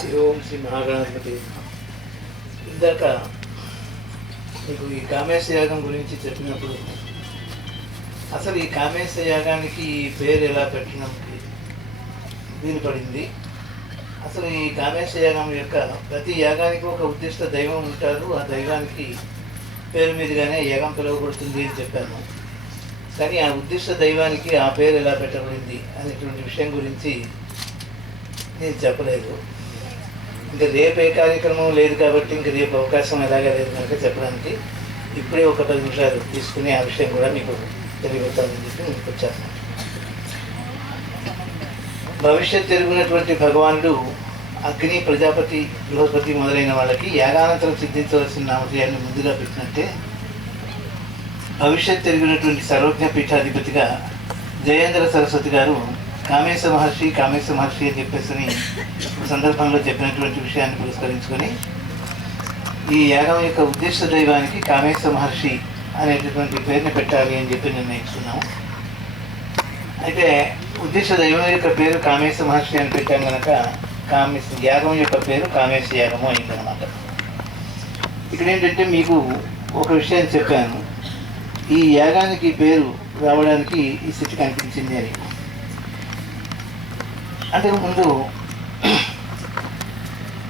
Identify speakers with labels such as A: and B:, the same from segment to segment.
A: ఓం శ్రీ మహాగణాధిపతి ఇందాక మీకు ఈ కామేశ యాగం గురించి చెప్పినప్పుడు అసలు ఈ కామేశ యాగానికి ఈ పేరు ఎలా పెట్టడానికి వీలు పడింది? అసలు ఈ కామేశ యాగం యొక్క ప్రతి యాగానికి ఒక ఉద్దిష్ట దైవం ఉంటారు. ఆ దైవానికి పేరు మీదుగానే యాగం పిలువబడుతుంది అని చెప్పాను. కానీ ఆ ఉద్దిష్ట దైవానికి ఆ పేరు ఎలా పెట్టబడింది అనేటువంటి విషయం గురించి నేను చెప్పలేదు. ఇంకా రేపు ఏ కార్యక్రమం లేదు కాబట్టి ఇంకా రేపు అవకాశం ఎలాగా లేదు కనుక చెప్పడానికి ఇప్పుడే ఒక పది నిమిషాలు తీసుకుని ఆ విషయం కూడా మీకు తెలియబోతానని చెప్పి మీకు వచ్చాను భవిష్యత్ తెలుగునటువంటి భగవానుడు అగ్ని ప్రజాపతి బృహస్పతి మొదలైన వాళ్ళకి యాగానంతరం సిద్ధించవలసిన నామధేయాన్ని ముందుగా పెట్టినట్టే భవిష్యత్ జరిగినటువంటి సర్వజ్ఞ పీఠాధిపతిగా జయేంద్ర సరస్వతి గారు కామేశ మహర్షి కామేశ మహర్షి అని చెప్పేసి సందర్భంలో చెప్పినటువంటి విషయాన్ని పురస్కరించుకొని ఈ యాగం యొక్క ఉద్దేశ దైవానికి కామేశ మహర్షి అనేటటువంటి పేరుని పెట్టాలి అని చెప్పి నిర్ణయించుకున్నాము. అయితే ఉద్దేశ దైవం యొక్క పేరు కామేశ మహర్షి అని పెట్టాం కనుక కామేశ యాగం యొక్క పేరు కామేశ యాగము అయిందనమాట ఇక్కడ ఏంటంటే మీకు ఒక విషయం చెప్పాను. ఈ యాగానికి పేరు రావడానికి ఈ స్థితి కనిపించింది అని. అంతకు ముందు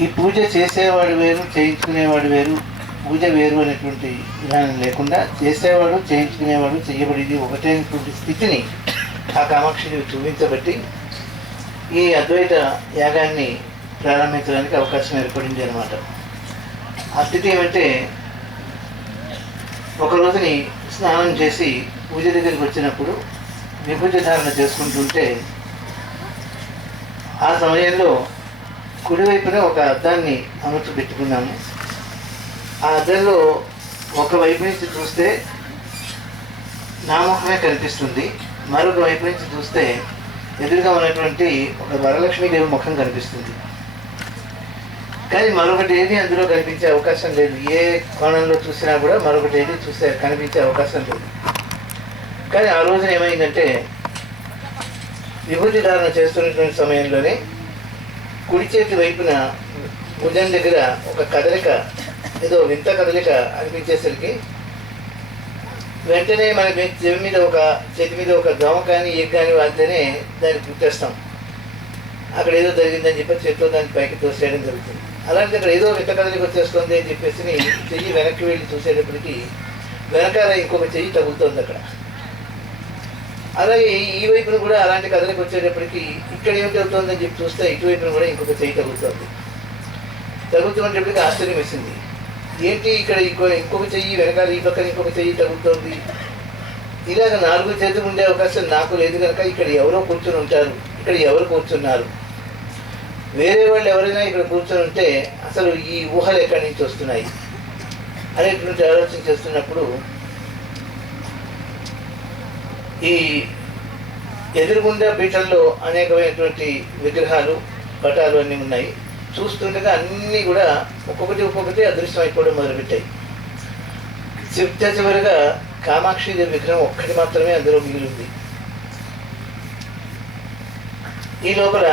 A: ఈ పూజ చేసేవాడు వేరు చేయించుకునేవాడు వేరు పూజ వేరు అనేటువంటి విధానం లేకుండా చేసేవాడు చేయించుకునేవాడు చేయబడేది ఒకటే స్థితిని ఆ కామాక్షిని చూపించబట్టి ఈ అద్వైత యాగాన్ని ప్రారంభించడానికి అవకాశం ఏర్పడింది అనమాట ఆ స్థితి ఏమంటే ఒక రోజుని స్నానం చేసి పూజ దగ్గరికి వచ్చినప్పుడు విభూతి ధారణ చేసుకుంటుంటే ఆ సమయంలో కుడివైపున ఒక అద్దాన్ని అమర్చి పెట్టుకున్నాము. ఆ అద్దంలో ఒక వైపు నుంచి చూస్తే నా ముఖమే కనిపిస్తుంది. మరొక వైపు నుంచి చూస్తే ఎదురుగా ఉన్నటువంటి ఒక వరలక్ష్మీదేవి ముఖం కనిపిస్తుంది. కానీ మరొకటి ఏది అందులో కనిపించే అవకాశం లేదు. ఏ కోణంలో చూసినా కూడా మరొకటి ఏది చూసే కనిపించే అవకాశం లేదు. కానీ ఆ రోజున ఏమైందంటే విభూతి ధారణ చేస్తున్నటువంటి సమయంలోనే కుడి చేతి వైపున భుజం దగ్గర ఒక కదలిక ఏదో వింత కదలిక అనిపించేసరికి వెంటనే మన చెవి మీద ఒక చేతి మీద ఒక దోమ కానీ ఏ కానీ వాడితేనే దాన్ని గుర్తేస్తాం. అక్కడ ఏదో జరిగిందని చెప్పి చేతితో దాన్ని పైకి తోసేయడం జరుగుతుంది. అలాంటి అక్కడ ఏదో వింత కదలిక వచ్చేస్తుంది అని చెప్పేసి చెయ్యి వెనక్కి వెళ్ళి చూసేటప్పటికి వెనకాల ఇంకొక చెయ్యి తగులుతుంది అక్కడ. అలాగే ఈ వైపున కూడా అలాంటి కదలికి వచ్చేటప్పటికి ఇక్కడ ఏం జరుగుతుందని చెప్పి చూస్తే ఇటువైపున కూడా ఇంకొక చెయ్యి తగులుతుంది. తగులుతున్నప్పటికీ ఆశ్చర్యం వేసింది. ఏంటి ఇక్కడ ఇంకో ఇంకొక చెయ్యి వెనకాల ఈ పక్కన ఇంకొక చెయ్యి తగులుతోంది? ఇలాగ నాలుగు చేతులు ఉండే అవకాశం నాకు లేదు కనుక ఇక్కడ ఎవరో కూర్చొని ఉంటారు. ఇక్కడ ఎవరు కూర్చున్నారు? వేరే వాళ్ళు ఎవరైనా ఇక్కడ కూర్చొని ఉంటే అసలు ఈ ఊహలు ఎక్కడి నుంచి వస్తున్నాయి? అనేటువంటి ఆలోచన చేస్తున్నప్పుడు ఈ ఎదురుగుండా పీఠంలో అనేకమైనటువంటి విగ్రహాలు పటాలు అన్నీ ఉన్నాయి. చూస్తుండగా అన్నీ కూడా ఒక్కొక్కటి ఒక్కొక్కటి అదృశ్యం అయిపోవడం మొదలుపెట్టాయి. చిట్ట చివరిగా కామాక్షి విగ్రహం ఒక్కటి మాత్రమే అందులో మిగిలింది. ఈ లోపల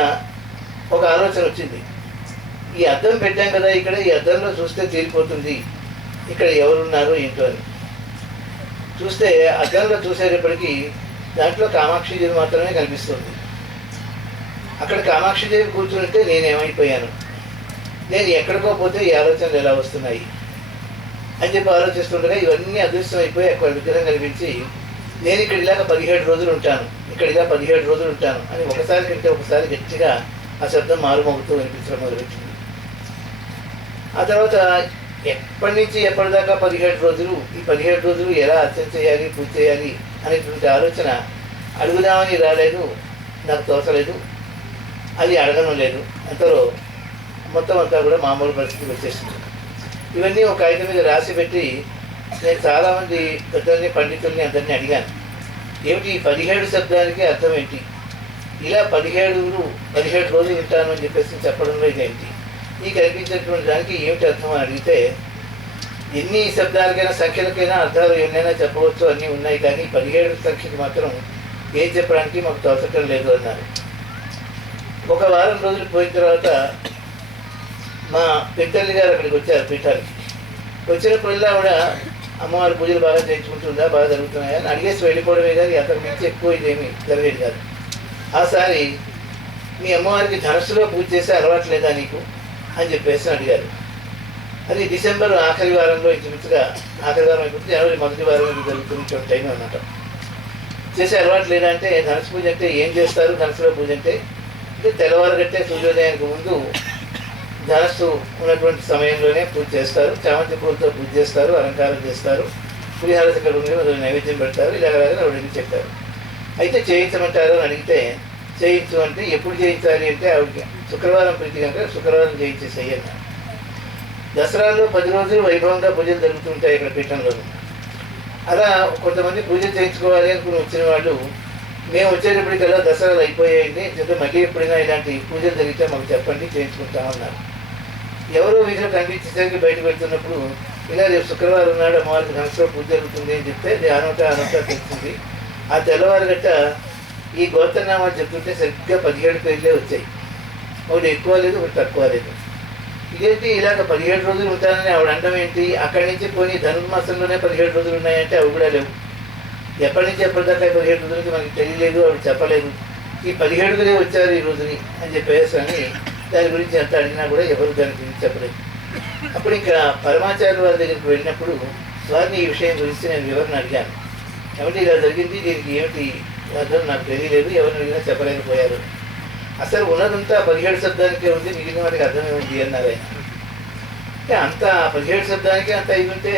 A: ఒక ఆలోచన వచ్చింది. ఈ అద్దం పెట్టాం కదా ఇక్కడ ఈ అద్దంలో చూస్తే తీరిపోతుంది ఇక్కడ ఎవరున్నారో ఏంటో అని. చూస్తే అద్దంలో చూసేటప్పటికీ దాంట్లో కామాక్షిదేవి మాత్రమే కనిపిస్తుంది. అక్కడ కామాక్షిదేవి కూర్చుంటే నేనేమైపోయాను. నేను ఎక్కడికో పోతే ఈ ఆలోచనలు ఎలా వస్తున్నాయి? అని చెప్పి ఆలోచిస్తుండగా ఇవన్నీ అదృష్టం అయిపోయి అక్కడ విగ్రహం కనిపించి నేను ఇక్కడ ఇలాగ పదిహేడు రోజులు ఉంటాను ఇక్కడ ఇలా పదిహేడు రోజులు ఉంటాను అని ఒకసారి కంటే ఒకసారి గట్టిగా ఆ శబ్దం మారుమోగుతూ వినిపించడం మొదలుపెట్టింది. ఆ తర్వాత ఎప్పటి నుంచి ఎప్పటిదాకా పదిహేడు రోజులు? ఈ పదిహేడు రోజులు ఎలా అర్చన చేయాలి పూజ చేయాలి అనేటువంటి ఆలోచన అడుగుదామని రాలేదు. నాకు తోచలేదు. అది అడగడం లేదు. అంతలో మొత్తం అంతా కూడా మామూలు పరిస్థితికి వచ్చేసింది. ఇవన్నీ ఒక ఐదు మీద రాసి పెట్టి నేను చాలామంది పెద్దల్ని పండితుల్ని అందరినీ అడిగాను. ఏమిటి ఈ పదిహేడు శబ్దానికి అర్థం ఏంటి? ఇలా పదిహేడు పదిహేడు రోజులు ఉంటాను అని చెప్పేసి చెప్పడంలో ఇదేంటి ఈ కనిపించేటువంటి దానికి ఏమిటి అర్థం అని అడిగితే ఎన్ని శబ్దాలకైనా సంఖ్యలకైనా అర్థాలు ఎన్నైనా చెప్పవచ్చు అన్నీ ఉన్నాయి కానీ పదిహేడు సంఖ్యకి మాత్రం ఏం చెప్పడానికి మాకు తోచటం లేదు అన్నారు. ఒక వారం రోజులు పోయిన తర్వాత మా పెద్దల్ని గారు అక్కడికి వచ్చారు పీఠానికి. వచ్చినప్పుడల్లా ఆవిడ అమ్మవారి పూజలు బాగా చేయించుకుంటుందా బాగా జరుగుతున్నాయా? అని అడిగేసి వెళ్ళిపోవడమే కానీ అంతకు మించి ఎక్కువ ఇదేమి జరగలేదు కాదు ఆసారి మీ అమ్మవారికి ధనస్సులో పూజ చేసే అలవాటు లేదా నీకు? అని చెప్పేసి అడిగారు. అది డిసెంబర్ ఆఖరి వారంలో ఇంచుమించుగా ఆఖరి వారం అయిపోతే జనవరి మొదటి వారం ఇది జరుగుతున్న టైం అన్నమాట. చేసే అలవాటు లేదంటే ధనుసు పూజ అంటే ఏం చేస్తారు? ధనుసులో పూజ అంటే అంటే తెల్లవారు కట్టే సూర్యోదయానికి ముందు ధనస్సు ఉన్నటువంటి సమయంలోనే పూజ చేస్తారు. చామంతి పూలతో పూజ చేస్తారు అలంకారం చేస్తారు. పులిహార చక్కెర నైవేద్యం పెడతారు. ఇలాగ రెండు చెప్పారు. అయితే చేయించమంటారు అని అడిగితే చేయించు అంటే ఎప్పుడు చేయించాలి అంటే ఆవిడకి. శుక్రవారం ప్రీతి కనుక శుక్రవారం చేయించేసేయి అన్నారు. దసరాలో పది రోజులు వైభవంగా పూజలు జరుగుతుంటాయి ఇక్కడ పీఠంలో. అలా కొంతమంది పూజలు చేయించుకోవాలి అనుకుని వచ్చిన వాళ్ళు మేము వచ్చేటప్పటికల్లా దసరాలు అయిపోయాయండి చెప్తే మళ్ళీ ఎప్పుడైనా ఇలాంటి పూజలు జరిగితే మాకు చెప్పండి చేయించుకుంటామన్నారు ఎవరో వీధిలో కనిపించేసరికి బయటకు వెళ్తున్నప్పుడు ఇలా రేపు శుక్రవారం నాడు అమ్మవారికి ధనసులో పూజ జరుగుతుంది అని చెప్తే అది అనోట అనోట తెలిసింది ఆ తెల్లవారు గట్ట ఈ గోత్రనామాలు చెప్తుంటే సరిగ్గా పదిహేడు పేర్లే వచ్చాయి. ఒకటి ఎక్కువ లేదు ఒకటి తక్కువ లేదు. ఇదేంటి ఇలాగ పదిహేడు రోజులు ఉంటానని ఆవిడ అండం ఏంటి? అక్కడి నుంచి పోయి ధనుర్మాసంలోనే పదిహేడు రోజులు ఉన్నాయంటే అవి కూడా లేవు. ఎప్పటి నుంచి ఎప్పటిదాకా పదిహేడు రోజులకి మనకి తెలియలేదు ఆవిడ చెప్పలేదు. ఈ పదిహేడుగులే వచ్చారు ఈ రోజుని అని చెప్పేసి అని దాని గురించి ఎంత అడిగినా కూడా ఎవరు దాని గురించి చెప్పలేదు. అప్పుడు ఇంకా పరమాచార్య వారి దగ్గరికి వెళ్ళినప్పుడు వారిని ఈ విషయం గురించి నేను వివరణ అడిగాను. కాబట్టి ఇలా జరిగింది దీనికి ఏమిటి అర్థం నాకు తెలియలేదు ఎవరిని అడిగినా చెప్పలేకపోయారు. అసలు ఉన్నదంతా పదిహేడు శబ్దానికే ఉంది మిగిలిన వారికి అర్థం ఉంది అన్నారు ఆయన అంటే అంత పదిహేడు శబ్దానికే అంత అయి ఉంటే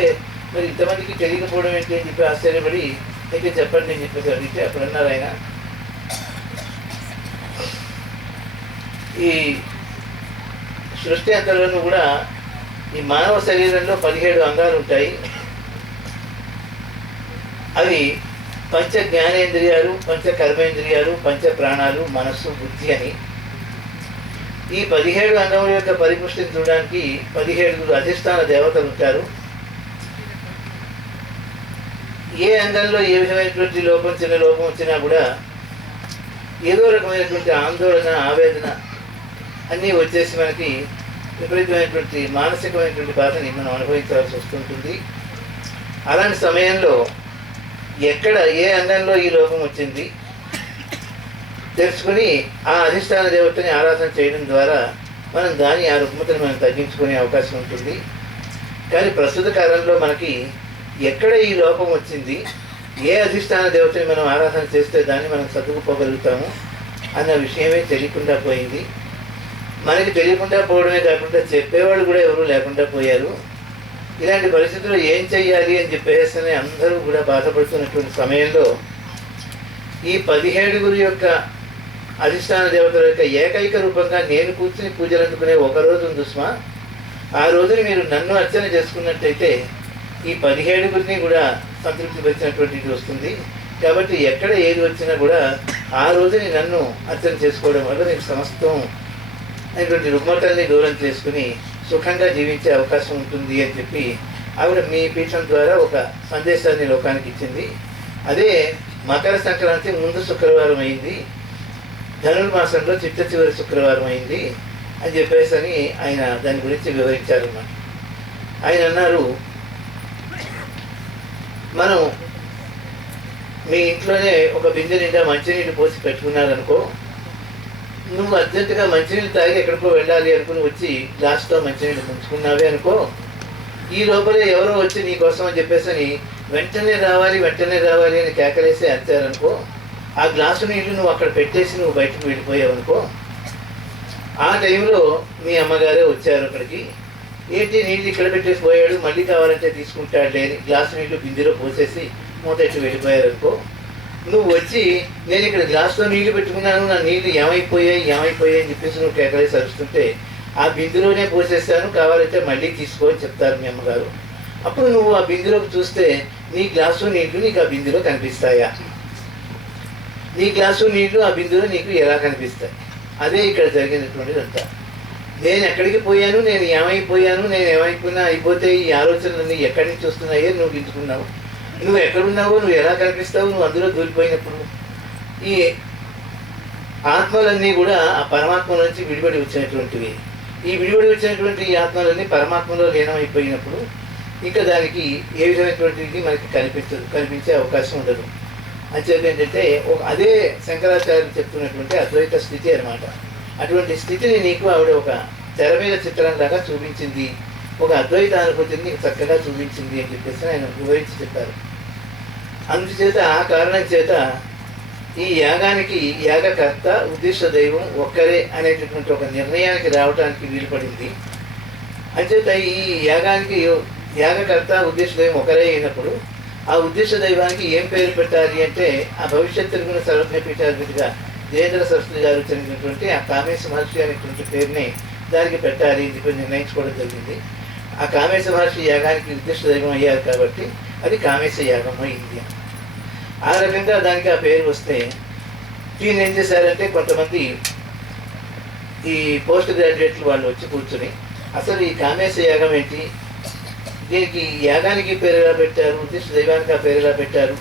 A: మరి ఇంతమందికి తెలియకపోవడం ఏంటి అని చెప్పి ఆశ్చర్యపడి అయితే చెప్పండి అని చెప్పేసి అడిగితే అప్పుడు అన్నారు ఆయన. ఈ సృష్టి అంతలోనూ కూడా ఈ మానవ శరీరంలో పదిహేడు అంగాలు ఉంటాయి. అవి పంచ జ్ఞానేంద్రియాలు పంచ కర్మేంద్రియాలు పంచ ప్రాణాలు మనస్సు బుద్ధి అని. ఈ పదిహేడు అంగముల యొక్క పరిపుష్టిని చూడడానికి పదిహేడుగురు అధిష్టాన దేవతలు ఉంటారు. ఏ అంగంలో ఏ విధమైనటువంటి లోపం చిన్న లోపం వచ్చినా కూడా ఏదో రకమైనటువంటి ఆందోళన ఆవేదన అన్నీ వచ్చేసి మనకి విపరీతమైనటువంటి మానసికమైనటువంటి బాధని మనం అనుభవించాల్సి వస్తుంటుంది. అలాంటి సమయంలో ఎక్కడ ఏ అంగంలో ఈ లోపం వచ్చింది తెలుసుకుని ఆ అధిష్టాన దేవతని ఆరాధన చేయడం ద్వారా మనం దాని ఆ రుగ్మతను మనం తగ్గించుకునే అవకాశం ఉంటుంది. కానీ ప్రస్తుత కాలంలో మనకి ఎక్కడ ఈ లోపం వచ్చింది ఏ అధిష్టాన దేవతని మనం ఆరాధన చేస్తే దాన్ని మనం చదువుకోగలుగుతాము అన్న విషయమే తెలియకుండా పోయింది. మనకి తెలియకుండా పోవడమే కాకుండా చెప్పేవాళ్ళు కూడా ఎవరు లేకుండా పోయారు. ఇలాంటి పరిస్థితుల్లో ఏం చెయ్యాలి అని చెప్పేసి అని అందరూ కూడా బాధపడుతున్నటువంటి సమయంలో ఈ పదిహేడుగురి యొక్క అధిష్టాన దేవతల యొక్క ఏకైక రూపంగా నేను కూర్చుని పూజలు అందుకునే ఒక రోజు ఉంది సుమా. ఆ రోజుని మీరు నన్ను అర్చన చేసుకున్నట్టయితే ఈ పదిహేడుగురిని కూడా సంతృప్తిపరిచినటువంటిది వస్తుంది. కాబట్టి ఎక్కడ ఏది వచ్చినా కూడా ఆ రోజుని నన్ను అర్చన చేసుకోవడం వల్ల మీకు సమస్తం అనేటువంటి రుగ్మతల్ని దూరం చేసుకుని సుఖంగా జీవించే అవకాశం ఉంటుంది అని చెప్పి ఆవిడ మీ పీఠం ద్వారా ఒక సందేశాన్ని లోకానికి ఇచ్చింది. అదే మకర సంక్రాంతి ముందు శుక్రవారం అయింది. ధనుర్మాసంలో చిట్ట చివరి శుక్రవారం అయింది అని చెప్పేసి అని ఆయన దాని గురించి వివరించారన్నమాట. ఆయన అన్నారు మనం మీ ఇంట్లోనే ఒక బిందె నిండా మంచినీళ్ళు పోసి పెట్టుకున్నారనుకో నువ్వు అర్జెంటుగా మంచినీళ్ళు తాగి ఎక్కడికో వెళ్ళాలి అనుకుని వచ్చి గ్లాస్తో మంచినీళ్ళు ముంచుకున్నావే అనుకో. ఈ లోపలే ఎవరో వచ్చి నీ కోసం అని చెప్పేసి అని వెంటనే రావాలి వెంటనే రావాలి అని కేకలేసి అంటారనుకో ఆ గ్లాసు నీళ్ళు నువ్వు అక్కడ పెట్టేసి నువ్వు బయటకు వెళ్ళిపోయావు అనుకో. ఆ టైంలో మీ అమ్మగారే వచ్చారు అక్కడికి. ఏంటి నీళ్ళు ఇక్కడ పెట్టేసి పోయాడు మళ్ళీ కావాలంటే తీసుకుంటాడు లేని గ్లాసు నీళ్ళు బిందెలో పోసేసి మూతెట్టి వెళ్ళిపోయారు అనుకో నువ్వు వచ్చి నేను ఇక్కడ గ్లాస్లో నీళ్ళు పెట్టుకున్నాను నా నీళ్ళు ఏమైపోయాయి ఏమైపోయాయి అని చెప్పేసి నువ్వు కేకలే సరుస్తుంటే ఆ బిందులోనే పోసేస్తాను కావాలంటే మళ్ళీ తీసుకో అని చెప్తారు మీ అమ్మగారు. అప్పుడు నువ్వు ఆ బిందులోకి చూస్తే నీ గ్లాసు నీళ్ళు నీకు ఆ బిందులో కనిపిస్తాయా? నీ గ్లాసు నీళ్ళు ఆ బిందులో నీకు ఎలా కనిపిస్తాయి? అదే ఇక్కడ జరిగినటువంటిది అంతా. నేను ఎక్కడికి పోయాను నేను ఏమైపోయాను నేను ఏమైపోయినా అయిపోతే ఈ ఆలోచనలన్నీ ఎక్కడి నుంచి వస్తున్నాయో నువ్వు గించుకున్నావు నువ్వు ఎక్కడున్నావో నువ్వు ఎలా కనిపిస్తావు నువ్వు అందులో దూరిపోయినప్పుడు ఈ ఆత్మలన్నీ కూడా ఆ పరమాత్మ నుంచి విడిపడి వచ్చినటువంటివి. ఈ విడిపడి వచ్చినటువంటి ఈ ఆత్మలన్నీ పరమాత్మలో లీనమైపోయినప్పుడు ఇంకా దానికి ఏ విధమైనటువంటిది మనకి కనిపించదు కనిపించే అవకాశం ఉండదు. అంచేది ఏంటంటే ఒక అదే శంకరాచార్యులు చెప్తున్నటువంటి అద్వైత స్థితి అనమాట అటువంటి స్థితిని నీకు ఆవిడ ఒక తెర మీద చిత్రంలాగా చూపించింది. ఒక అద్వైత అనుభూతిని చక్కగా చూపించింది అని చెప్పేసి ఆయన వివరించి చెప్పారు. అందుచేత ఆ కారణం చేత ఈ యాగానికి యాగకర్త ఉద్దేశ దైవం ఒక్కరే అనేటటువంటి ఒక నిర్ణయానికి రావడానికి వీలుపడింది. అంచేత ఈ యాగానికి యాగకర్త ఉద్దేశ దైవం ఒకరే అయినప్పుడు ఆ ఉద్దేశ దైవానికి ఏం పేరు పెట్టాలి అంటే ఆ భవిష్యత్ తిరుగున సర్వజ్ఞ పీఠాధిపతిగా జయేంద్ర సరస్వతి గారు చెందినటువంటి ఆ కామేశ మహర్షి అనేటువంటి పేరుని దానికి పెట్టాలి అని చెప్పి నిర్ణయించుకోవడం జరిగింది. ఆ కామేశ మహర్షి యాగానికి ఉద్దేశ దైవం అయ్యారు కాబట్టి అది కామేశ యాగం అయింది ఆ రకంగా దానికి ఆ పేరు వస్తే దీన్ని ఏం చేశారంటే కొంతమంది ఈ పోస్ట్ గ్రాడ్యుయేట్లు వాళ్ళు వచ్చి కూర్చుని అసలు ఈ కామేశ యాగం ఏంటి? దీనికి యాగానికి పేరు ఎలా పెట్టారు? ఉద్దేశ దైవానికి ఆ పేరు ఎలా పెట్టారు?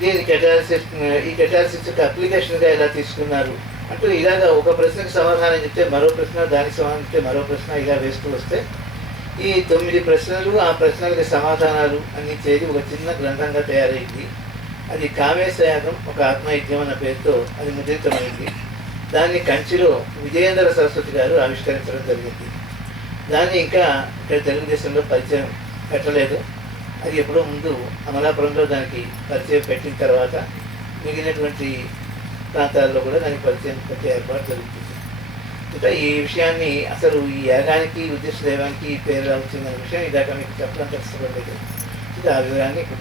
A: దీని కెటాలసిస్ ఈ కెటాలసిస్ అప్లికేషన్గా ఎలా తీసుకున్నారు? అంటూ ఇలాగ ఒక ప్రశ్నకు సమాధానం చెప్తే మరో ప్రశ్న దానికి సమాధానం చెప్తే మరో ప్రశ్న ఇలా వేస్తూ వస్తే ఈ తొమ్మిది ప్రశ్నలు ఆ ప్రశ్నలకి సమాధానాలు అందించేది ఒక చిన్న గ్రంథంగా తయారైంది. అది కామేశయాగం ఒక ఆత్మయజ్ఞం అన్న పేరుతో అది ముద్రితమైంది. దాన్ని కంచిలో విజయేంద్ర సరస్వతి గారు ఆవిష్కరించడం జరిగింది. దాన్ని ఇంకా ఇక్కడ తెలుగుదేశంలో పరిచయం పెట్టలేదు. అది ఎప్పుడో ముందు అమలాపురంలో దానికి పరిచయం పెట్టిన తర్వాత మిగిలినటువంటి ప్రాంతాల్లో కూడా దానికి పరిచయం పెట్టే ఏర్పాటు జరుగుతుంది. ఇంకా ఈ విషయాన్ని అసలు ఈ యాగానికి ఉద్దేశ దైవానికి పేరు వచ్చిందనే విషయం ఇదాక మీకు చెప్పడం కష్టపడలేదు. ఇది ఆ వివరాన్ని ఇప్పుడు